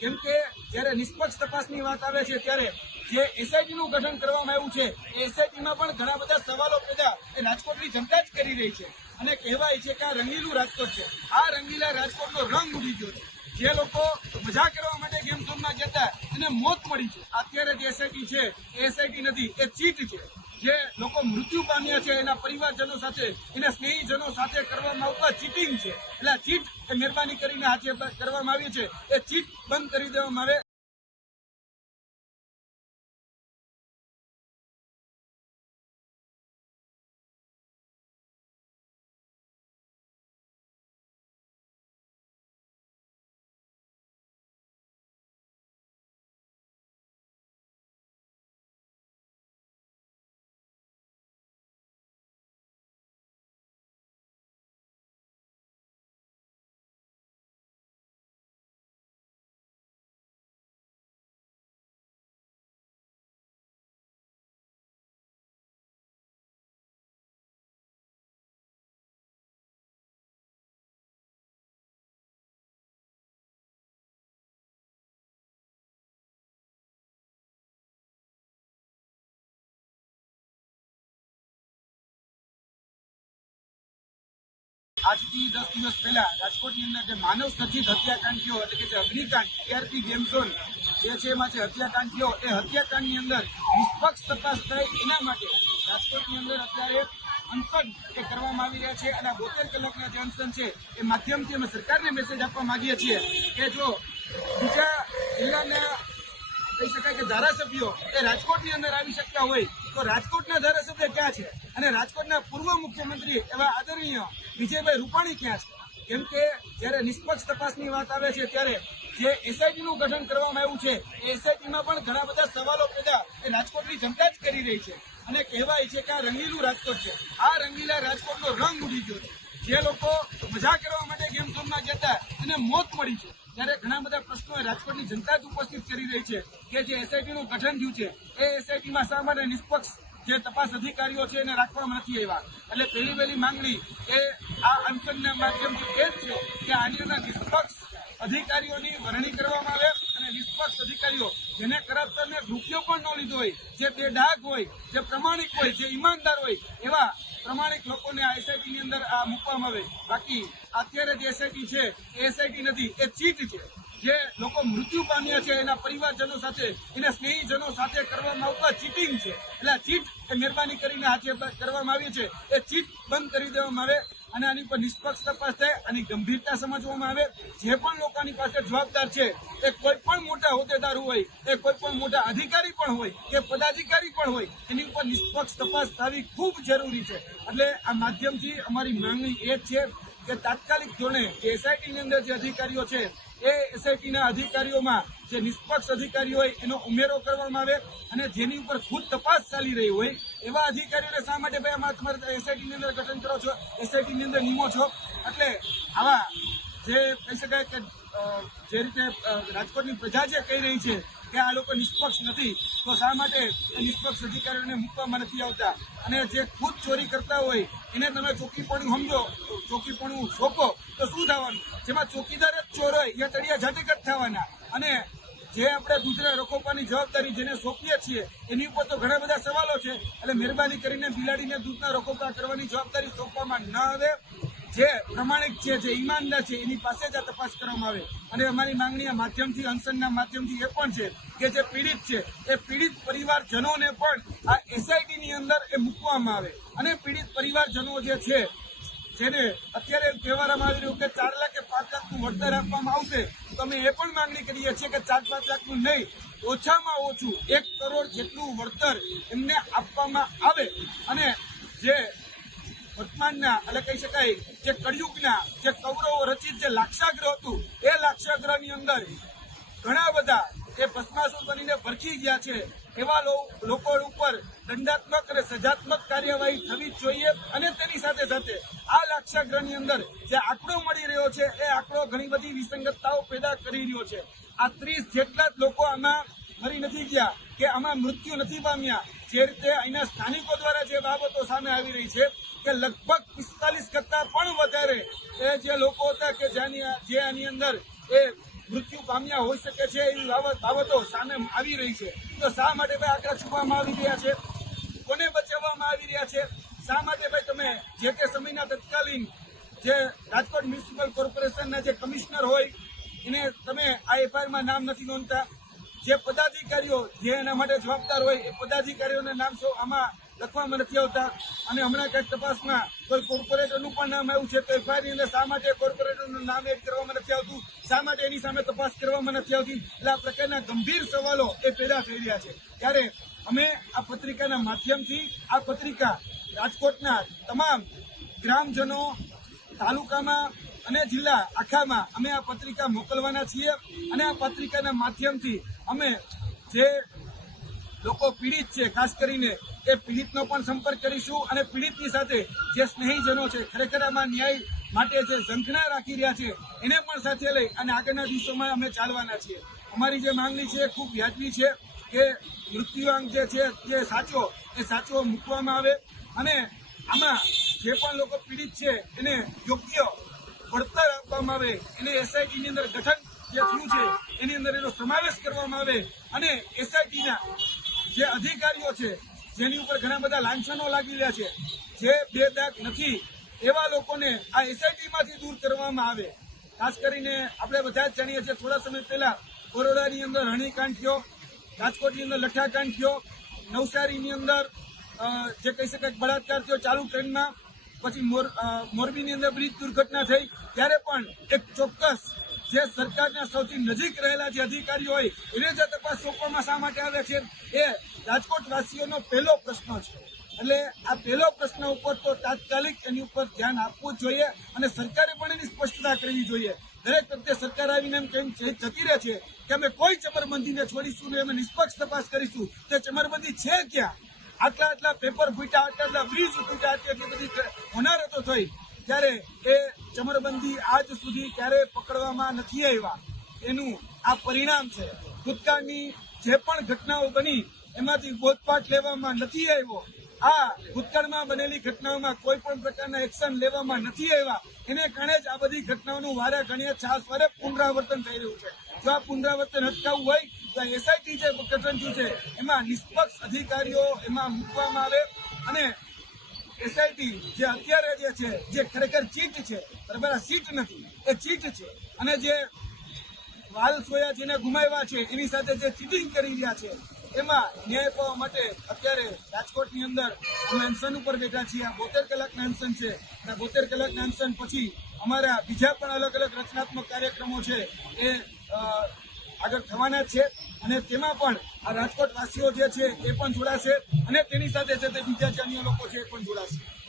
કેમ કે જ્યારે નિષ્પક્ષ તપાસની વાત આવે છે, ત્યારે જે એસઆઈટી નું ગઠન કરવામાં આવ્યું છે, એ એસઆઈટીમાં પણ ઘણા બધા સવાલો પેદા એ રાજકોટની જનતા જ કરી રહી છે. અને કહેવાય છે કે આ રંગીલું રાજકોટ છે. આ રંગીલા રાજકોટનો રંગ ઉડી ગયો છે. જે લોકો મજા કરવા માટે ગેમ ઝોનમાં જતા એને મોત મળી છે. અત્યારે જે એસઆઈટી છે, એ એસઆઈટી નથી, એ ચીટ છે. જે લોકો મૃત્યુ પામ્યા છે, એના પરિવારજનો સાથે, એના સ્નેહીજનો સાથે કરવામાં આવતા ચીટિંગ છે. એટલે ચીટ મહેરબાની કરીને આ કરવામાં આવી છે. એ ચીટ બંધ કરી દેવામાં આવે આજથી દસ દિવસ પહેલા રાજકોટની અંદર જે માનવ સર્જિત હત્યાકાંડ થયો એટલે કે જે અગ્નિકાંડ ટીઆરપી ગેમ ઝોન જે છે એમાં જે હત્યાકાંડ થયો એ હત્યાકાંડની અંદર નિષ્પક્ષ તપાસ થાય એના માટે રાજકોટની અંદર અત્યારે અનશન એ કરવામાં આવી રહ્યા છે અને બોતેર કલાકના જે અનશન છે એ માધ્યમથી અમે સરકારને મેસેજ આપવા માંગીએ છીએ કે જો બીજા જિલ્લાના કહી શકાય કે ધારાસભ્યો એ રાજકોટની અંદર આવી શકતા હોય તો રાજકોટના ધારાસભ્ય ક્યાં છે? અને રાજકોટના પૂર્વ મુખ્યમંત્રી એવા આદરણીય વિજયભાઈ રૂપાણી ક્યાં છે? કેમ કે જ્યારે નિષ્પક્ષ તપાસની વાત આવે છે ત્યારે જે એસઆઈટીનું ગઠન કરવામાં આવ્યું છે, એ એસઆઈટીમાં પણ ઘણા બધા સવાલો પેદા એ રાજકોટની જનતા જ કરી રહી છે. અને કહેવાય છે કે આ રંગીલું રાજકોટ છે. આ રંગીલા રાજકોટનો રંગ ઉડી ગયો છે. જે લોકો મજા કરવા માટે ગેમ ઝોનમાં જતા મોત મળી છે. ત્યારે ઘણા બધા પ્રશ્નો રાજકોટની જનતા જ ઉપસ્થિત કરી રહી છે કે જે એસઆઈટીનું ગઠન થયું છે, એ એસઆઈટીમાં શા માટે નિષ્પક્ષ જે તપાસ અધિકારીઓ છે એને રાખવામાં નથી આવ્યા. એટલે પહેલી પહેલી માંગણી એ આ અનશનના માધ્યમથી એ જ છે કે આની અંદર નિષ્પક્ષ અધિકારીઓની વરણી કરવામાં આવે અને નિષ્પક્ષ અધિકારીઓ જેને કરપ્શનને રૂપિયો પણ ન લીધો હોય, જે બેડાગ હોય, જે પ્રમાણિક હોય, જે ઈમાનદાર હોય, એવા પ્રમાણિક લોકોને આ એસઆઈટી ની અંદર આ મૂકવામાં આવે. બાકી અત્યારે જે એસઆઈટી છે, એ એસઆઈટી નથી, એ ચીટ છે. જે લોકો મૃત્યુ પામ્યા છે, એના પરિવારજનો સાથે, એના સ્નેહીજનો સાથે કરવામાં આવતા ચીટિંગ છે. એટલે ચીટ એ મહેરબાની કરીને આજે કરવામાં આવી છે. એ ચીટ બંધ કરી દેવામાં આવે. અને આની પર નિષ્પક્ષ તપાસ થાય આની ગંભીરતા સમજવામાં આવે. જે પણ લોકોની પાસે જવાબદાર છે, એ કોઈ પણ મોટા હોદ્દેદાર હોય, એ કોઈ પણ મોટા અધિકારી પણ હોય, કે પદાધિકારી પણ હોય, એની ઉપર નિષ્પક્ષ તપાસ થવી ખૂબ જરૂરી છે. એટલે આ માધ્યમથી અમારી માંગણી એ છે કે તાત્કાલિક ધોરણે જે એસઆઈટીની અંદર જે અધિકારીઓ છે, એ એસઆઈટીના અધિકારીઓમાં જે નિષ્પક્ષ અધિકારી હોય, એનો ઉમેરો કરવામાં આવે અને જેની ઉપર ખુદ તપાસ ચાલી રહી હોય એવા અધિકારીઓને શા માટે ભાઈ આમાં તમારે એસઆઈટીની અંદર ગઠન કરો છો? એસઆઈટીની અંદર નિમો છો? એટલે આવા જે કહી શકાય કે જે રીતે રાજકોટની પ્રજા જે કહી રહી છે કે આ લોકો નિષ્પક્ષ નથી, તો શા માટે નિષ્પક્ષ અધિકારીઓને મૂકવામાં નથી આવતા? અને જે ખુદ ચોરી કરતા હોય, એને તમે ચોકીપણું સમજો, ચોકીપણું સોંપો, તો શું થવાનું? જેમાં ચોકીદાર જ ચોર હોય એ તળિયા જાતિગત થવાના. અને જે આપણે દૂધને રોકવાની જવાબદારી જેને સોંપીએ છીએ, એની ઉપર તો ઘણા બધા સવાલો છે. એટલે મહેરબાની કરીને બિલાડીને દૂધના રોકોપા કરવાની જવાબદારી સોંપવામાં ન આવે. જે પ્રમાણિક છે, જે ઈમાનદાર છે, એની પાસે જ આ તપાસ કરવામાં આવે. અને અમારી માંગણી માધ્યમથી અનશનના માધ્યમથી એ પણ છે કે જે પીડિત છે, એ પીડિત પરિવારજનોને પણ આ એસઆઈટીની અંદર એ મૂકવામાં આવે. અને પીડિત પરિવારજનો જે છે, જેને અત્યારે કહેવામાં આવી રહ્યું કે ચાર લાખ કે પાંચ લાખનું વળતર આપવામાં આવશે અમે એ પણ માંગણી કરીએ છીએ કે ચાર પાંચ લાખનું નહીં, ઓછામાં ઓછું એક કરોડ જેટલું વળતર એમને આપવામાં આવે. અને જે વર્તમાનના, એટલે કહી શકાય, જે કળિયુગના જે કૌરવો રચિત જે લાક્ષાગ્રહ હતું, એ લાક્ષાગ્રહની અંદર ઘણા બધા એ ભસ્માસુર બનીને ભરખી ગયા છે. એવા લોકો ઉપર દંડાત્મક અને સજાત્મક કાર્યવાહી થવી જોઈએ અને તેની સાથે સાથે આ લાક્ષાગ્રહની અંદર જે આંકડો મળી રહ્યો છે, એ આંકડો ઘણી બધી વિસંગતતાઓ પેદા કરી રહ્યો છે. આ ત્રીસ જેટલા જ લોકો આમાં મરી નથી ગયા કે આમાં મૃત્યુ નથી પામ્યા. જે રીતે અહીંના સ્થાનિકો દ્વારા જે બાબતો સામે આવી રહી છે કે લગભગ પિસ્તાલીસ કરતા પણ વધારે એ જે લોકો હતા કે જેની જે આની અંદર એ મૃત્યુ પામ્યા હોઈ શકે છે એવી બાબતો સામે આવી રહી છે. તો શા માટે ભાઈ આંકડા છુપવામાં આવી રહ્યા છે? કોને બચાવવામાં આવી રહ્યા છે? શા માટે ભાઈ તમે જે તે સમયના તત્કાલીન જે રાજકોટ મ્યુનિસિપલ કોર્પોરેશનના જે કમિશનર હોય, એને તમે આ એફઆઈઆરમાં નામ નથી નોંધતા. જે પદાધિકારીઓ જે એના માટે જવાબદાર હોય, એ પદાધિકારીઓના નામ છો આમાં લખવામાં નથી આવતા. અને હમણાં કંઈક તપાસમાં કોઈ કોર્પોરેટરનું પણ નામ આવ્યું છે, તો એફઆઈઆરની અંદર શા માટે કોર્પોરેટરનું નામ એડ કરવામાં નથી આવતું? શા માટે એની સામે તપાસ કરવામાં નથી આવતી? એટલે આ પ્રકારના ગંભીર સવાલો એ પેદા થઈ રહ્યા છે. ત્યારે અમે આ પત્રિકાના માધ્યમથી, આ પત્રિકા રાજકોટના તમામ ગ્રામજનો, તાલુકામાં અને જિલ્લા આખામાં અમે આ પત્રિકા મોકલવાના છીએ. અને આ પત્રિકાના માધ્યમથી અમે જે લોકો પીડિત છે. ખાસ કરીને એ પીડિતનો પણ સંપર્ક કરીશું અને પીડિતની સાથે જે સ્નેહીજનો છે, ખરેખર આમાં ન્યાય માટે જે ઝંખના રાખી રહ્યા છે, એને પણ સાથે લઈ અને આગળના દિવસોમાં અમે ચાલવાના છીએ. અમારી જે માંગણી છે ખૂબ વ્યાજબી છે કે મૃત્યુઆંક જે છે, જે સાચો, એ સાચો મૂકવામાં આવે અને આમાં જે પણ લોકો પીડિત છે, એને યોગ્ય વળતર આપવામાં આવે, એને એસઆઈટીની અંદર ગઠન જે થયું છે, એની અંદર એનો સમાવેશ કરવામાં આવે અને એસઆઈટીના જે અધિકારીઓ છે, જેની ઉપર ઘણા બધા લાંછનો લાગી રહ્યા છે, જે બેદાગ નથી, એવા લોકોને આ એસઆઈટીમાંથી દૂર કરવામાં આવે. ખાસ કરીને આપણે બધા જ જાણીએ છીએ, થોડા સમય પહેલા બરોડાની અંદર હણીકાંડ થયો, રાજકોટની અંદર લઠ્ઠાકાંડ થયો, નવસારીની અંદર જે કહી શકાય બળાત્કાર થયો ચાલુ ટ્રેનમાં, પછી મોર મોરબીની અંદર બ્રિજ દુર્ઘટના થઈ, ત્યારે પણ એક ચોક્કસ જે સરકારના સૌથી નજીક રહેલા જે અધિકારીઓ હોય, એને જે તપાસ સોંપવામાં શા માટે આવે છે? એ રાજકોટ વાસીઓનો પહેલો પ્રશ્ન છે. એટલે આ પહેલો પ્રશ્ન ઉપર તો તાત્કાલિક એની ઉપર ધ્યાન આપવું જોઈએ અને સરકારે પણ એની સ્પષ્ટતા કરવી જોઈએ. દરેક વખતે સરકાર આવીને એમ કેમ જતી રહે છે કે અમે કોઈ ચમરબંધીને છોડીશું નહીં અમે નિષ્પક્ષ તપાસ કરીશું. તે ચમરબંધી છે ક્યાં? આટલા આટલા પેપર ફૂટ્યા, આટલા આટલા બ્રિજ ફૂટ્યા, આટલી આટલી બધી હોનારતો થઈ. ત્યારે એ ચમરબંધી આજ સુધી ક્યારેય પકડવામાં નથી આવ્યા? એનું આ પરિણામ છે. ભૂતકાળની જે પણ ઘટનાઓ બની, એમાંથી બોધપાઠ લેવામાં નથી આવ્યો. આ ભૂતકાળમાં બનેલી ઘટનાઓમાં કોઈ પણ પ્રકારના એક્શન લેવામાં નથી આવ્યા. એને કારણે જ આ બધી ઘટનાઓનું વારે ઘણીએ છાસ વારે પુનરાવર્તન થઈ રહ્યું છે. જો આ પુનરાવર્તન અટકાવવું હોય, તો એસઆઈટી જે ગઠન થયું છે, એમાં નિષ્પક્ષ અધિકારીઓ એમાં મૂકવામાં આવે અને એસઆઈટી જે અત્યારે જે છે, જે ખરેખર ચીટ છે, બરાબર, આ સીટ નથી, એ ચીટ છે. અને જે વાલ સોયા જેને ગુમાવ્યા છે, એની સાથે જે ચીટિંગ કરી રહ્યા છે, એમાં ન્યાય પાવા માટે અત્યારે રાજકોટની અંદર અમે અનશન ઉપર બેઠા છીએ. આ બોતેર કલાકના અનશન છે. અને બોતેર કલાકના અનશન પછી અમારા બીજા પણ અલગ અલગ રચનાત્મક કાર્યક્રમો છે, એ આગળ થવાના છે. અને તેમાં પણ આ રાજકોટ વાસીઓ જે છે એ પણ જોડાશે અને તેની સાથે સાથે બીજા જે અન્ય લોકો છે એ પણ જોડાશે.